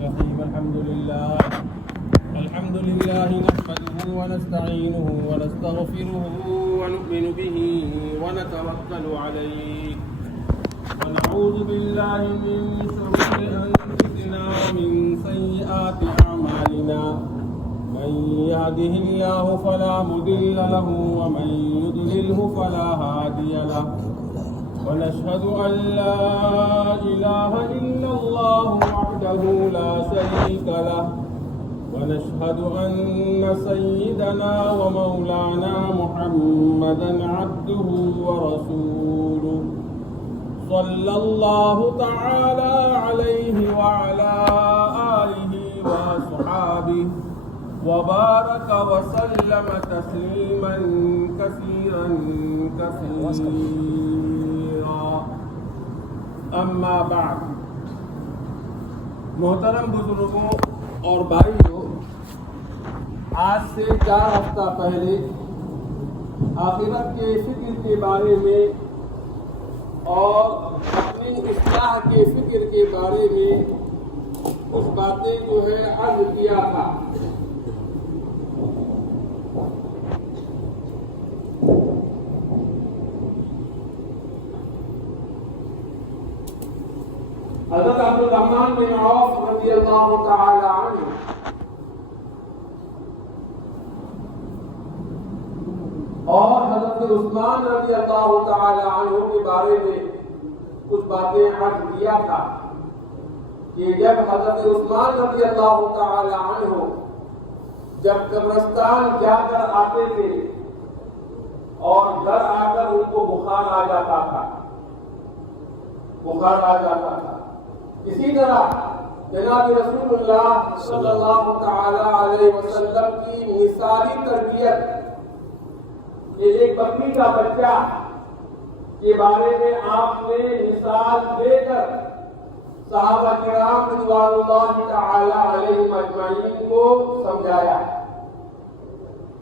الرحيم. الحمد لله نحمده ونستعينه ونستغفره ونؤمن به ونتوكل عليه ونعوذ بالله من شرور أنفسنا ومن سيئات أعمالنا. من يهده الله فلا مضل له ومن يضلله فلا هادي له. ونشهد أن لا إله إلا الله وحده لا شريك له. ونشهد أن سيدنا ومولانا محمدا عبده ورسوله صلى الله تعالى عليه وعلى آله وأصحابه وبارك وسلم تسليما كثيرا اما بعد. محترم بزرگوں اور بھائیوں، آج سے 4 ہفتہ پہلے آخرت کے فکر کے بارے میں اور اپنی اصلاح کے فکر کے بارے میں کچھ باتیں جو ہے عرض کیا تھا. حضرت عبد الرحمن بن عوف رضی اللہ تعالی عنہ اور حضرت عثمان رضی اللہ تعالی عنہ کے بارے میں کچھ باتیں عرض کیا تھا کہ جب حضرت عثمان رضی اللہ تعالی عنہ جب قبرستان جا کر آتے تھے اور گھر آ کر ان کو بخار آ جاتا تھا. اسی طرح جناب رسول اللہ صلی اللہ تعالی علیہ وسلم کی مثالی تربیت، ایک بکری کا بچہ کے بارے میں آپ نے مثال دے کر صحابہ کرام رضوان اللہ تعالی علیہم اجمعین کو سمجھایا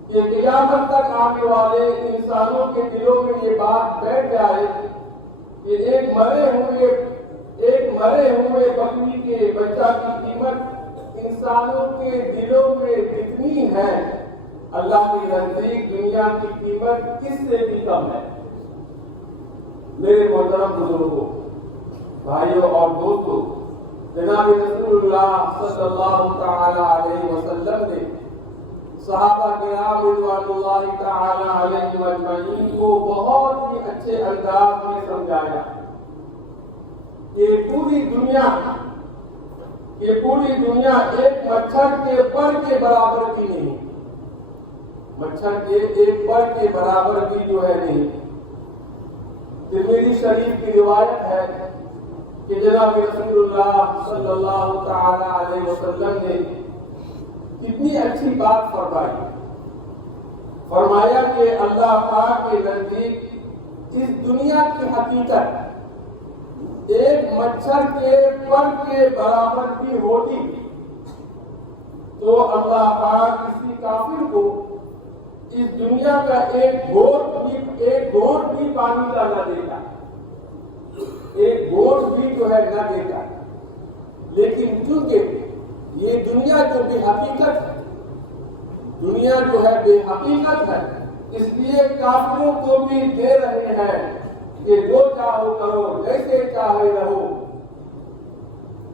کہ قیامت تک آنے والے انسانوں کے دلوں میں یہ بات بیٹھ جائے کہ ایک مرے ہوئے بکری کے بچہ کی قیمت انسانوں کے دلوں میں کتنی ہے، اللہ کے نزدیک دنیا کی قیمت کس سے بھی کم ہے. میرے محترم بزرگوں، بھائیوں اور دوستوں، جناب رسول اللہ صلی اللہ تعالی علیہ وسلم نے صحابہ کرام رضوان اللہ تعالی علیہم اجمعین کو بہت ہی اچھے انداز میں سمجھایا کہ پوری دنیا ایک مچھر کے پر کے برابر بھی نہیں، مچھر کے ایک پر کے برابر بھی جو ہے نہیں. ترمذی شریف کی روایت ہے کہ جناب رسول اللہ صلی اللہ تعالی علیہ وسلم نے کتنی اچھی بات فرمایا کہ اللہ پاک کے نزدیک اس دنیا کی حقیقت ایک مچھر کے پر کے برابر بھی ہوتی تو اللہ پاک کسی کافر کو اس دنیا کا ایک گھونٹ بھی پانی کا نہ دیتا، ایک گھونٹ بھی جو ہے نہ دیتا. لیکن چونکہ یہ دنیا جو بے حقیقت ہے، اس لیے کافروں کو بھی دے رہے ہیں کہ جو چاہو کرو، جیسے چاہے رہو.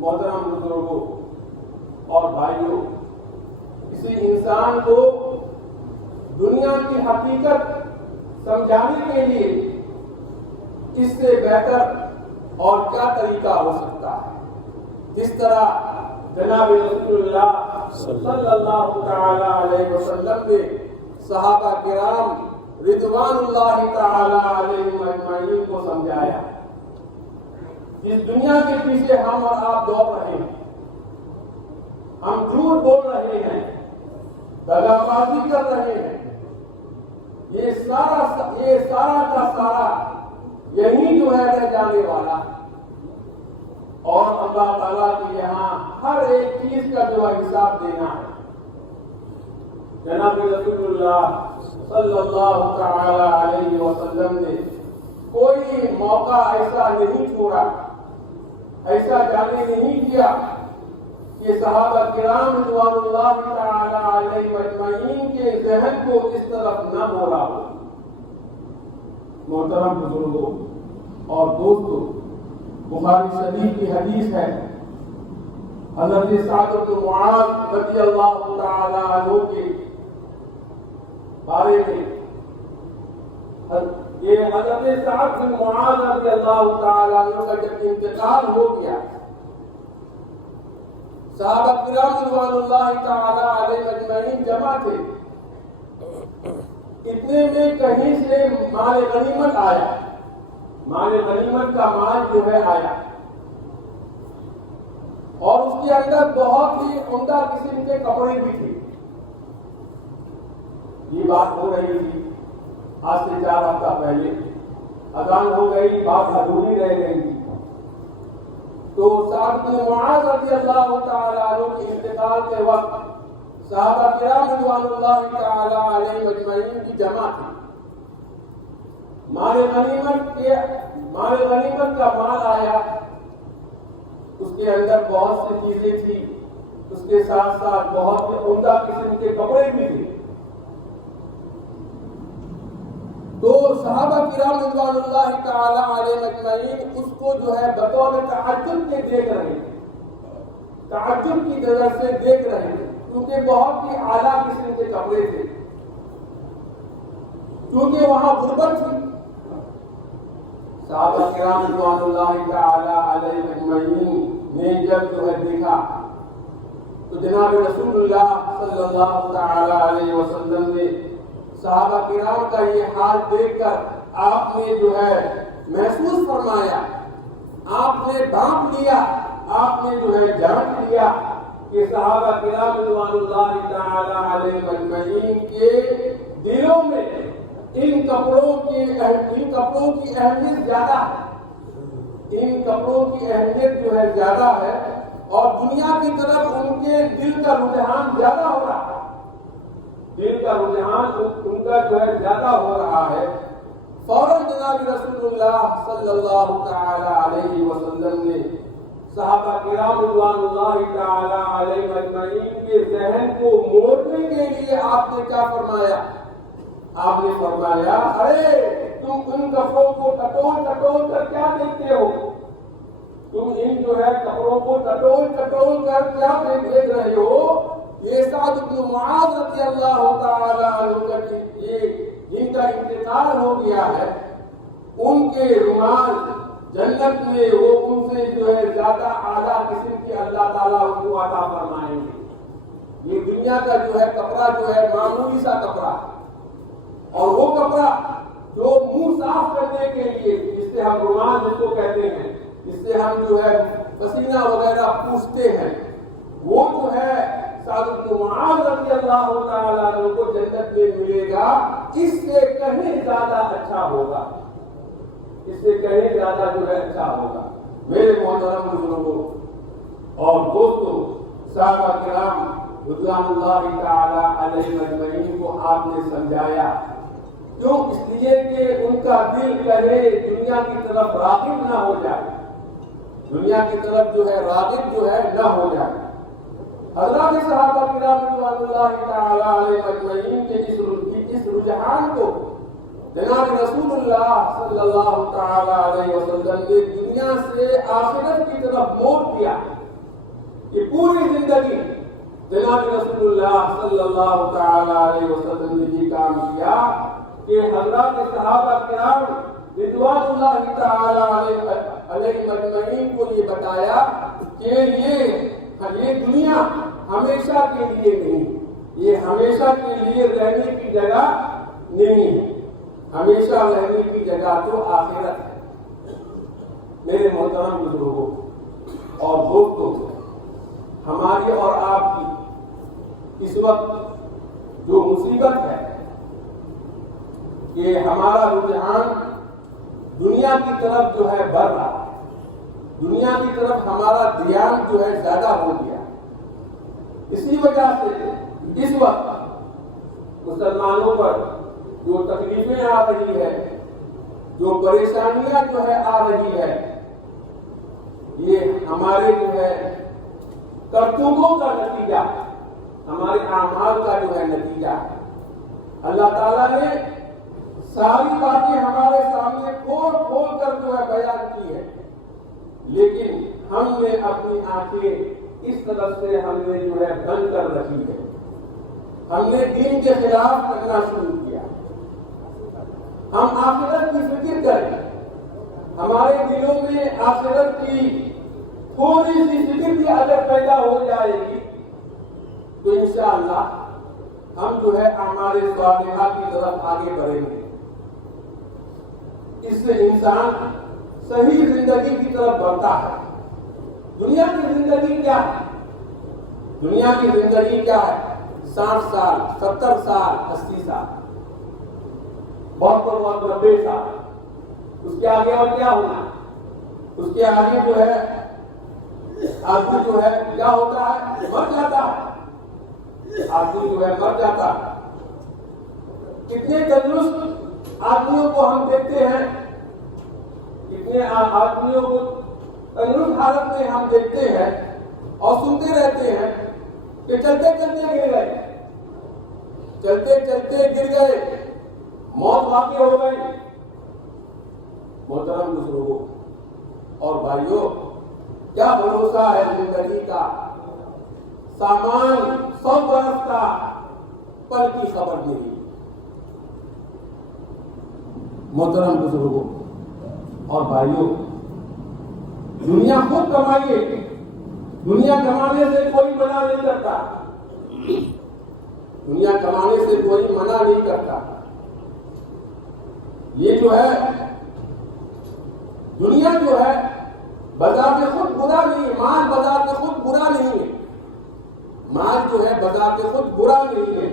محترم بزرگوں اور بھائیوں، کسی انسان کو دنیا کی حقیقت سمجھانے کے لیے اس سے بہتر اور کیا طریقہ ہو سکتا ہے. جس طرح جناب رسول اللہ صلی اللہ تعالی علیہ وسلم نے صحابہ کرام رضوان اللہ تعالی علیہم اجمعین کو سمجھایا. اس دنیا کے پیچھے ہم اور آپ دوڑ رہے ہیں، ہم جھوٹ بول رہے ہیں، دغا بازی کر رہے ہیں، یہ سارا کا سارا یہی جو ہے رہ جانے والا، اور اللہ تعالیٰ کے یہاں ہر ایک چیز کا جو ہے حساب دینا ہے. جناب رسول اللہ صلی اللہ تعالی علیہ وسلم نے کوئی موقع ایسا نہیں چھوڑا، ایسا جانے نہیں کیا کہ صحابہ کرام رضوان اللہ تعالی علیہ اجمعین کے ذہن کو اس طرف نہ موڑا ہو۔ محترم بزرگوں اور دوستوں، بخاری شریف کی حدیث ہے، حضرت سعد بن معاذ رضی اللہ تعالی عنہ کے بارے میں، یہ حضرت سعد بن معاذ رضی اللہ تعالی عنہ کا جب انتقال ہو گیا، صحابہ کرام رضوان اللہ تعالی علیہ اجمعین جمع تھے، اتنے میں کہیں سے مال غنیمت آیا، مال غنیمت کا مال جو ہے آیا، اور اس کے اندر بہت ہی عمدہ قسم کے کپڑے بھی تھے۔ یہ بات ہو رہی تھی آج سے 4 ہفتہ پہلے، اذان ہو گئی، بات ادھوری رہ گئی تھی، تو سعد بن معاذ رضی اللہ تعالی عنہ کے انتقال کے وقت صحابہ کرام رضوان اللہ تعالی علیہ اجمعین کی جمع تھی۔ مال غنیمت کا مال آیا، اس کے اندر بہت سی چیزیں تھی، اس کے ساتھ ساتھ بہت ہی عمدہ قسم کے کپڑے بھی تھے۔ تو صحابہ کرام رضوان اللہ تعالی علیہ اجمعین اس کو جو ہے بطور تعجب کے دیکھ رہے تھے، تعجب کی نظر سے دیکھ رہے تھے، کیونکہ بہت ہی اعلیٰ قسم کے کپڑے تھے، کیونکہ وہاں غربت تھی۔ صحابہ کرام رضوان اللہ تعالی علیہ اجمعین نے جب جو ہے دیکھا تو جناب رسول اللہ صلی اللہ تعالی علیہ وسلم نے صحابہ کرام کا یہ حال دیکھ کر آپ نے جو ہے محسوس فرمایا، آپ نے بھانپ لیا، آپ نے جو ہے جانچ لیا کہ صحابہ کرام رضوان اللہ تعالی علیہ اجمعین کے دلوں میں ان کپڑوں کی اہمیت زیادہ ہے، ان کپڑوں کی اہمیت جو ہے زیادہ ہے، اور دنیا کی طرف ان کے دل کا رجحان زیادہ ہو رہا ہے، دل کا رجحان ان کا جو ہے زیادہ ہو رہا ہے۔ فوراً جناب رسول اللہ صلی اللہ تعالی علیہ وسلم نے صحابہ کرام رضوان اللہ تعالی علیہ اجمعین کے ذہن کو موڑنے کے لیے آپ نے کیا فرمایا؟ آپ نے فرمایا، ارے تم ان کپڑوں کو ٹٹول کر کیا دیکھتے ہو؟ تم ان جو ہے کپڑوں کو ٹٹول کر کیا دیکھ رہے ہو؟ یہ سعد بن معاذ رضی اللہ تعالی عنہ کا جن کا انتقال ہو گیا ہے، ان کے رومال جنت میں وہ ان سے جو ہے زیادہ اعلیٰ قسم کی اللہ تعالیٰ ان کو عطا فرمائیں گے۔ یہ دنیا کا جو ہے کپڑا جو ہے معمولی سا کپڑا، اور وہ کپڑا جو منہ صاف کرنے کے لیے، جس سے ہم رومال جس کو کہتے ہیں، جس سے ہم جو ہے پسینہ وغیرہ پوچھتے ہیں، وہ جو ہے سعد بن معاذ رضی اللہ تعالیٰ عنہ کو جنت میں ملے گا، اس سے کہیں زیادہ اچھا ہوگا، اس سے کہیں زیادہ جو ہے اچھا ہوگا۔ میرے محترم بزرگوں اور دوستوں، صحابہ کرام رضوان اللہ تعالی علیہ اجمعین کو آپ نے سمجھایا، کیوں؟ اس لیے کہ ان کا دل کہیں دنیا کی طرف راغب نہ ہو جائے، دنیا کی طرف جو ہے راغب جو ہے نہ ہو جائے۔ حضرات صحابہ کرام رضوان اللہ تعالی علیہ اجمعین کے اس رجحان کو جناب رسول اللہ صلی اللہ تعالی علیہ وسلم نے دنیا سے آخرت کی طرف موڑ دیا، کہ پوری زندگی جناب رسول اللہ صلی اللہ تعالی علیہ وسلم نے یہ کام کیا کہ حضرات صحابہ کرام رضوان اللہ تعالی علیہ اجمعین کو یہ بتایا کہ یہ دنیا ہمیشہ کے لیے نہیں، یہ ہمیشہ کے لیے رہنے کی جگہ نہیں ہے، ہمیشہ رہنے کی جگہ تو آخرت ہے۔ میرے محترم بزرگوں اور دوستوں، ہماری اور آپ کی اس وقت جو مصیبت ہے کہ ہمارا رجحان دنیا کی طرف جو ہے بڑھ رہا ہے، دنیا کی طرف ہمارا دھیان جو ہے زیادہ ہو گیا۔ اسی وجہ سے اس وقت مسلمانوں پر جو تکلیفیں آ رہی ہے، جو پریشانیاں جو ہے آ رہی ہے، یہ ہمارے جو ہے کرتوتوں کا نتیجہ، ہمارے اعمال کا جو ہے نتیجہ ہے۔ اللہ تعالیٰ نے ساری باتیں ہمارے سامنے کھول کھول کر جو ہے بیان کی ہے، لیکن ہم نے اپنی آنکھیں اس طرف سے ہم نے جو ہے بند کر رکھی ہے، ہم نے دین کے خلاف کرنا شروع کیا۔ ہم آخرت کی فکر کریں، ہمارے دلوں میں آخرت کی تھوڑی سی فکر بھی اگر پیدا ہو جائے گی تو انشاءاللہ ہم جو ہے اعمال صالحہ کی طرف آگے بڑھیں گے۔ اس سے انسان صحیح زندگی کی طرف بڑھتا ہے۔ دنیا کی زندگی کیا ہے؟ دنیا کی زندگی کیا ہے؟ 60 سال، 70 سال، 80 سال، بہت 90 سال، اس کے آگے اور کیا ہونا؟ اس کے آگے جو ہے آدمی جو ہے کیا ہوتا ہے؟ مر جاتا ہے، آدمی جو ہے مر جاتا ہے۔ کتنے تندرست آدمیوں کو ہم دیکھتے ہیں، کتنے آدمیوں کو تندرست حالت میں ہم دیکھتے ہیں اور سنتے رہتے ہیں کہ چلتے چلتے گر گئے، چلتے چلتے گر گئے، موت واقع ہو گئی۔ محترم بزرگوں اور بھائیوں، کیا بھروسہ ہے زندگی کا؟ سامان 100 برس کا، پل کی خبر نہیں۔ محترم بزرگوں اور بھائیوں، دنیا خود کمائیے، دنیا کمانے سے کوئی منع نہیں کرتا، دنیا کمانے سے کوئی منع نہیں کرتا۔ یہ جو ہے دنیا جو ہے بذات خود برا نہیں ہے، مال بذات خود برا نہیں ہے، مال جو ہے بذات خود برا نہیں ہے،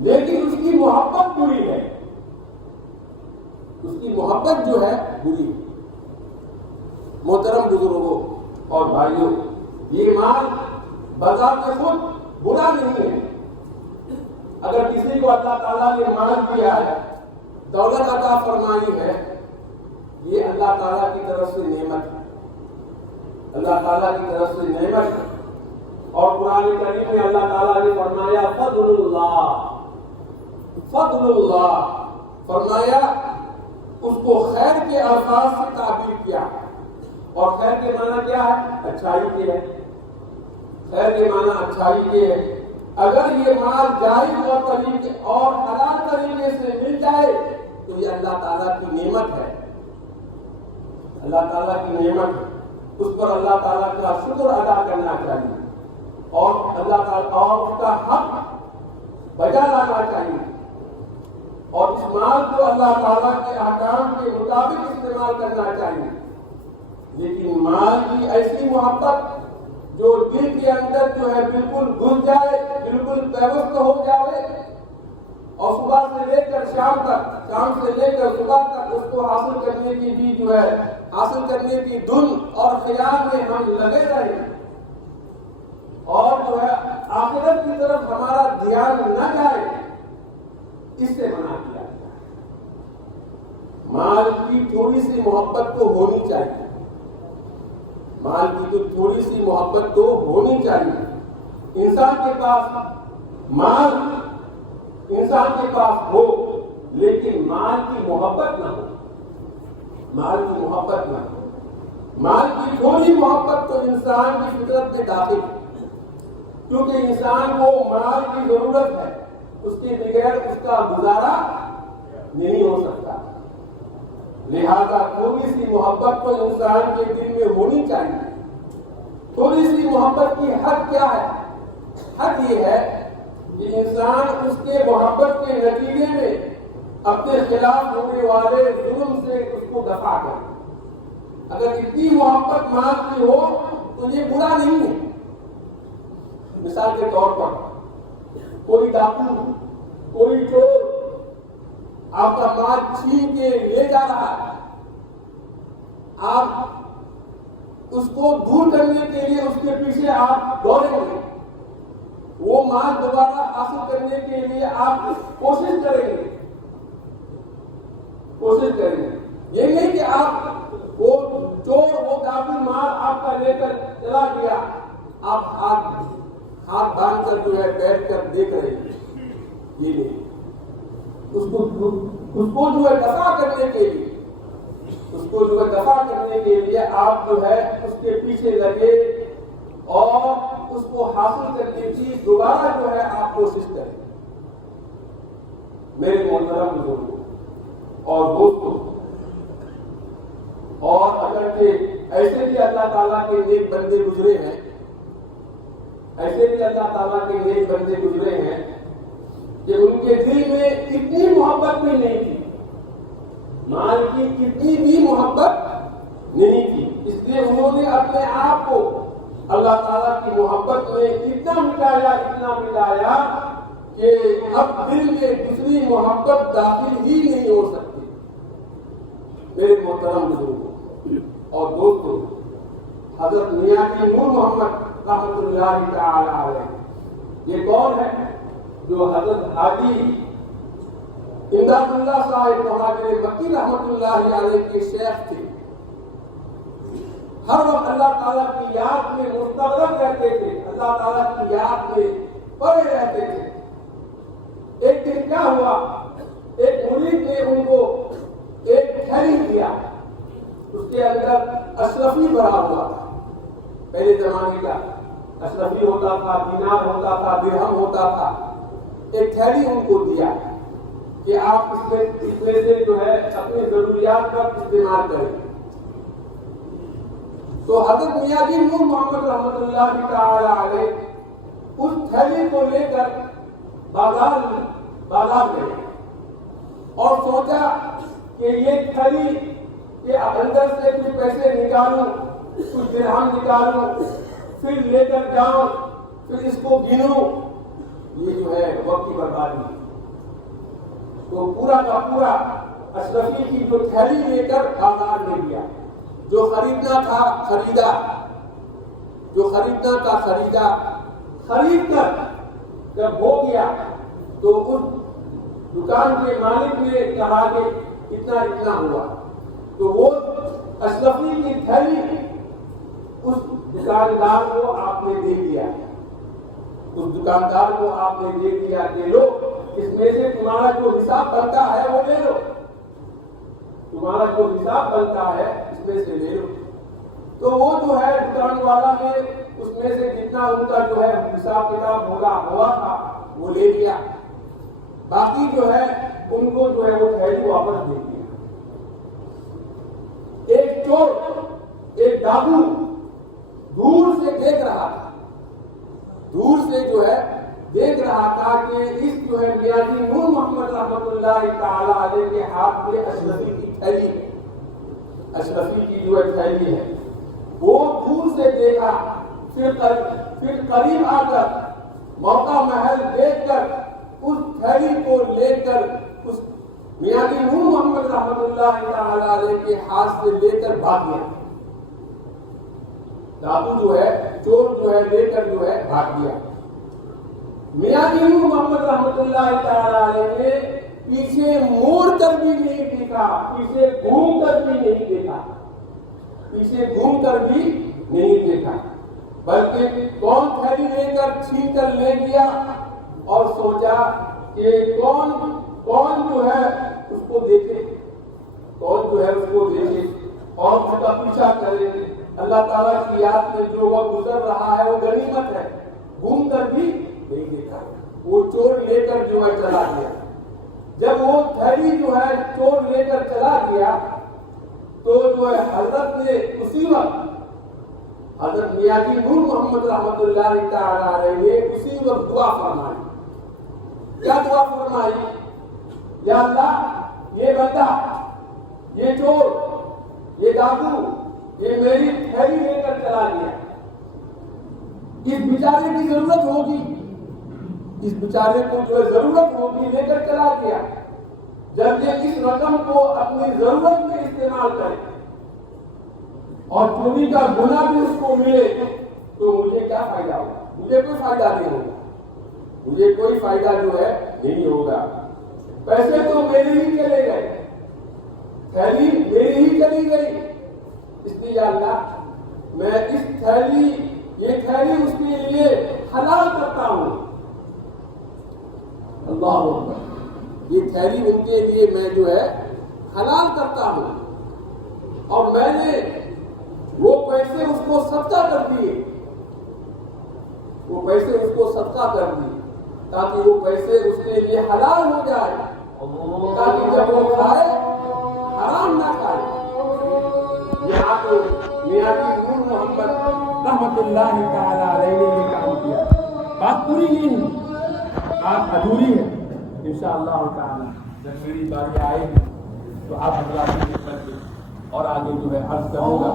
لیکن اس کی محبت بری ہے، اس کی محبت جو ہے بری ہے۔ محترم بزرگوں اور بھائیوں، یہ مال بذات خود برا نہیں ہے۔ اگر کسی کو اللہ تعالیٰ نے مال دیا ہے، دولت عطا فرمائی ہے، یہ اللہ تعالیٰ کی طرف سے نعمت ہے، اللہ تعالیٰ کی طرف سے نعمت ہے۔ اور قرآن کریم میں اللہ تعالیٰ نے فرمایا فضل اللہ، فضل اللہ فرمایا، اس کو خیر کے الفاظ سے تعبیر کیا، اور خیر کے معنی کیا ہے؟ اچھائی کے ہے، خیر کے معنی اچھائی کے ہے۔ اگر یہ مال جائز اور حلال طریقے سے مل جائے تو یہ اللہ تعالیٰ کی نعمت ہے، اللہ تعالیٰ کی نعمت ہے، اس پر اللہ تعالیٰ کا شکر ادا کرنا چاہیے، اور اللہ تعالیٰ اور اس کا حق بجا لانا چاہیے، اور اس مال کو اللہ تعالیٰ کے احکام کے مطابق استعمال کرنا چاہیے۔ لیکن مال کی ایسی محبت جو دل کے اندر جو ہے بالکل گھس جائے، بالکل پیوست ہو جائے، اور صبح سے لے کر شام تک، شام سے لے کر صبح تک اس کو حاصل کرنے کی بھی جو ہے حاصل کرنے کی دھن اور خیال میں ہم لگے رہیں، اور جو ہے آخرت کی طرف ہمارا دھیان نہ جائے، اس سے منع کیا گیا۔ مال کی تھوڑی سی محبت تو ہونی چاہیے، مال کی تو تھوڑی سی محبت تو ہونی چاہیے۔ انسان کے پاس مال انسان کے پاس ہو، لیکن مال کی محبت نہ ہو، مال کی محبت نہ ہو۔ مال کی تھوڑی محبت تو انسان کی فطرت میں داخل ہے، کیونکہ انسان کو مال کی ضرورت ہے، اس کے بغیر اس کا گزارا نہیں ہو سکتا۔ لہذا تھوڑی سی محبت تو انسان کے دل میں ہونی چاہیے۔ تھوڑی سی محبت کی حد کیا ہے؟ حد یہ ہے کہ انسان اس کے محبت کے نتیجے میں اپنے خلاف ہونے والے ظلم سے اس کو دفع کرے۔ اگر اتنی محبت مال کی ہو تو یہ برا نہیں ہے۔ مثال کے طور پر کوئی ڈاکو، کوئی چور آپ کا مال چھین کے لے جا رہا ہے، آپ اس کو دور کرنے کے لیے اس کے پیچھے آپ دوڑیں گے، وہ مال دوبارہ حاصل کرنے کے لیے آپ کوشش کریں گے، یہ نہیں کہ آپ وہ چور وہ ڈاکو مال آپ کا لے کر چلا گیا، آپ ہاتھ باندھ کر جو ہے بیٹھ کر دیکھ رہے ہیں، یہ نہیں، اس کو جو ہے دفاع کرنے کے لیے، اس کو جو ہے دفاع کرنے کے لیے آپ جو ہے اس کے پیچھے لگے اور اس کو حاصل کرنے کی دوبارہ جو ہے آپ کوشش کریں۔ میرے محترم بزرگوں اور دوستوں، اور اگرچہ ایسے بھی اللہ تعالیٰ کے نیک بندے گزرے ہیں، ایسے بھی اللہ تعالیٰ کے نیک بندے گزرے ہیں کہ ان کے دل میں اتنی محبت بھی نہیں تھی، مال کی کتنی بھی محبت نہیں تھی، اس لیے انہوں نے اپنے آپ کو اللہ تعالیٰ کی محبت میں اتنا مٹایا کہ اب دل میں دوسری محبت داخل ہی نہیں ہو سکتی۔ میرے محترم بزرگوں اور دوستوں، حضرت میاں کی نور محمد رحمۃ اللہ تعالی علیہ، یہ کون ہے؟ جو حضرت حاجی امداد اللہ صاحب مہاجر مکی رحمۃ اللہ علیہ کے شیخ تھے۔ ہر وقت اللہ تعالیٰ کی یاد میں مستغرق رہتے تھے، اللہ تعالیٰ کی یاد میں پڑے رہتے تھے۔ ایک دن کیا ہوا، ایک مرید نے ان کو ایک تھیلی دیا، اس کے اندر اشرفی بھرا ہوا تھا۔ پہلے زمانے کا اشرفی ہوتا تھا، دینار ہوتا تھا، درہم ہوتا تھا۔ ایک تھیلی ان کو دیا کہ آپ اس میں سے جو ہے اپنی ضروریات کا استعمال کریں۔ تو حضرت میاں جی نور محمد رحمۃ اللہ تعالی علیہ اس تھیلی کو لے کر بازار گئے اور سوچا کہ یہ تھیلی کے اندر سے کچھ پیسے نکالوں، کچھ درہم نکالوں، پھر لے کر جاؤں، پھر اس کو گنوں، یہ جو ہے وقت کی بربادی۔ تو پورا کا پورا اشرفی کی جو تھیلی لے کر بازار میں گیا، جو خریدنا تھا خریدا، جو خریدنا تھا خریدا۔ خرید کر جب ہو گیا تو اس دکان کے مالک نے کہا کہ اتنا ہوا، تو وہ اشرفی کی تھیلی اس دکاندار کو آپ نے دے دیا، اس دکاندار کو آپ نے دے دیا کہ لو، اس میں سے تمہارا جو حساب بنتا ہے وہ لے لو، تمہارا جو حساب بنتا ہے اس میں سے لے لو۔ تو وہ جو ہے دکان والا نے اس میں سے جتنا ان کا جو ہے حساب کتاب ہوا تھا وہ لے لیا، باقی جو ہے ان کو جو ہے وہ تھیلی واپس دے دیا۔ ایک چور، ایک ڈاکو دور سے دیکھ رہا تھا، دور سے جو ہے دیکھ رہا تھا کہ اس جو ہے میاں جی نور محمد رحمۃ اللہ تعالی علیہ کے ہاتھ میں اشرفی کی تھیلی ہے، اشرفی کی جو ہے تھیلی ہے۔ وہ دور سے دیکھا، پھر قریب آ کر موقع محل دیکھ کر اس تھیلی کو لے کر اس میاں جی نور محمد رحمۃ اللہ تعالی علیہ کے ہاتھ سے لے کر بھاگ گیا۔ ڈاکو جو ہے، چور جو ہے لے کر جو ہے بھاگ گیا۔ میاں جی نور محمد رحمۃ اللہ تعالی علیہ نے پیچھے موڑ کر بھی نہیں دیکھا، پیچھے گھوم کر بھی نہیں دیکھا، پیچھے گھوم کر بھی نہیں دیکھا، بلکہ کون تھیلی لے کر چھین کر لے گیا اور سوچا کہ کون جو ہے اس کو دیکھے، کون جو ہے اس کو دیکھے اور اس کا پیچھا کرے۔ اللہ تعالیٰ کی یاد میں جو وقت گزر رہا ہے وہ غنیمت ہے، گھوم کر بھی نہیں دیکھا۔ وہ چور لے کر جو ہے چلا گیا۔ جب وہ تھیلی جو ہے چور لے کر چلا گیا تو جو ہے حضرت نے اسی وقت، حضرت میاں جی نور محمد رحمۃ اللہ تعالی علیہ نے اسی وقت دعا فرمائی۔ کیا دعا فرمائی؟ یا اللہ، یہ بندہ، یہ چور، یہ ڈاکو، یہ میری تھیلی لے کر چلا گیا، اس بیچارے کی ضرورت ہوگی، اس بیچارے کو جو ضرورت ہوگی لے کر چلا گیا، جب یہ اس رقم کو اپنی ضرورت میں استعمال کرے اور چوری کا گناہ بھی اس کو ملے تو مجھے کیا فائدہ ہوگا؟ مجھے کوئی فائدہ نہیں ہوگا، مجھے کوئی فائدہ جو ہے نہیں ہوگا۔ پیسے تو میرے ہی چلے گئے، تھیلی میری ہی چلی گئی، اس لیے اللہ میں اس تھیلی یہ تھیلی اس کے لیے حلال کرتا ہوں. اللہ اکبر. یہ تھیلی ان کے لیے میں جو ہے حلال کرتا ہوں, اور میں نے وہ پیسے اس کو صدقہ کر دیے, وہ پیسے اس کو صدقہ کر دیے تاکہ وہ پیسے اس کے لیے حلال ہو جائے, تاکہ جب وہ کھائے حرام نہ کھائے. یہاں تو میاں نور محمد رحمت اللہ تعالی علیہ نے یہ کام کیا. بات پوری نہیں ہے, بات ادھوری ہے. انشاءاللہ تعالی جب میری باری آئے گی تو آپ حضرات کی خدمت میں اور آگے جو ہے عرض کروں گا.